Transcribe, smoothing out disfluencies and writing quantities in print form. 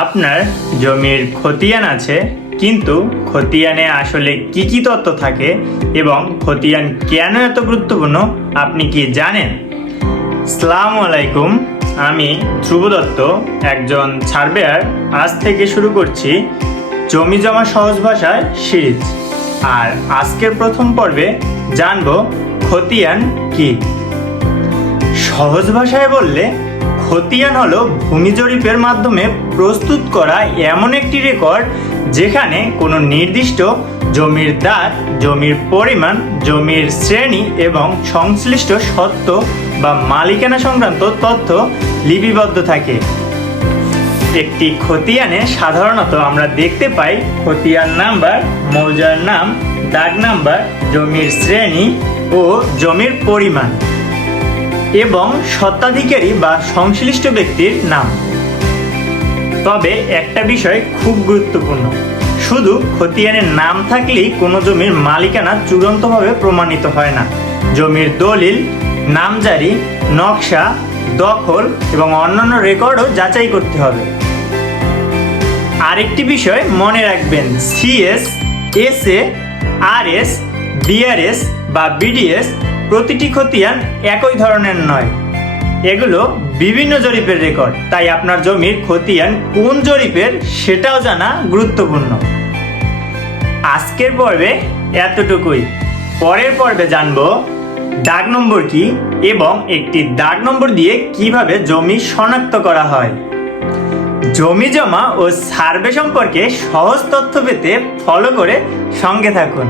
আপনার জমির খতিয়ান আছে, কিন্তু খতিয়ানে আসলে কি কি তথ্য থাকে এবং খতিয়ান কেন এত গুরুত্বপূর্ণ আপনি কি জানেন? আসসালামু আলাইকুম, আমি ধ্রুব দত্ত, একজন সার্ভেয়ার। আজ থেকে শুরু করছি জমি জমা সহজ ভাষায় সিরিজ। আর আজকের প্রথম পর্বে জানবো খতিয়ান কি। সহজ ভাষায় বললে খতিয়ান হলো ভূমি জরিপের মাধ্যমে প্রস্তুত করা এমন একটি রেকর্ড যেখানে কোনো নির্দিষ্ট জমির দাগ, জমির পরিমাণ, জমির শ্রেণী এবং সংশ্লিষ্ট সত্ত্ব বা মালিকানা সংক্রান্ত তথ্য লিপিবদ্ধ থাকে। একটি খতিয়ানে সাধারণত আমরা দেখতে পাই খতিয়ান নাম্বার, মৌজার নাম, দাগ নাম্বার, জমির শ্রেণী ও জমির পরিমাণ এবং স্বত্বাধিকারী বা সংশ্লিষ্ট ব্যক্তির নাম। তবে একটা বিষয় খুব গুরুত্বপূর্ণ, শুধু খতিয়ানের নাম থাকলেই কোনো জমির মালিকানা চূড়ান্তভাবে প্রমাণিত হয় না। জমির দলিল, নামজারি, নকশা, দখল এবং অন্যান্য রেকর্ডও যাচাই করতে হবে। আরেকটি বিষয় মনে রাখবেন, সিএস, এসএ, আরএস, বিআরএস বা বিডিএস প্রতিটি খতিয়ান একই ধরনের নয়। এগুলো বিভিন্ন জরিপের রেকর্ড, তাই আপনার জমির খতিয়ান কোন জরিপের সেটাও জানা গুরুত্বপূর্ণ। আজকের পর্বে এতটুকুই। পরের পর্বে জানবো দাগ নম্বর কি এবং একটি দাগ নম্বর দিয়ে কিভাবে জমি শনাক্ত করা হয়। জমি জমা ও সার্ভে সম্পর্কে সহজ তথ্য পেতে ফলো করে সঙ্গে থাকুন।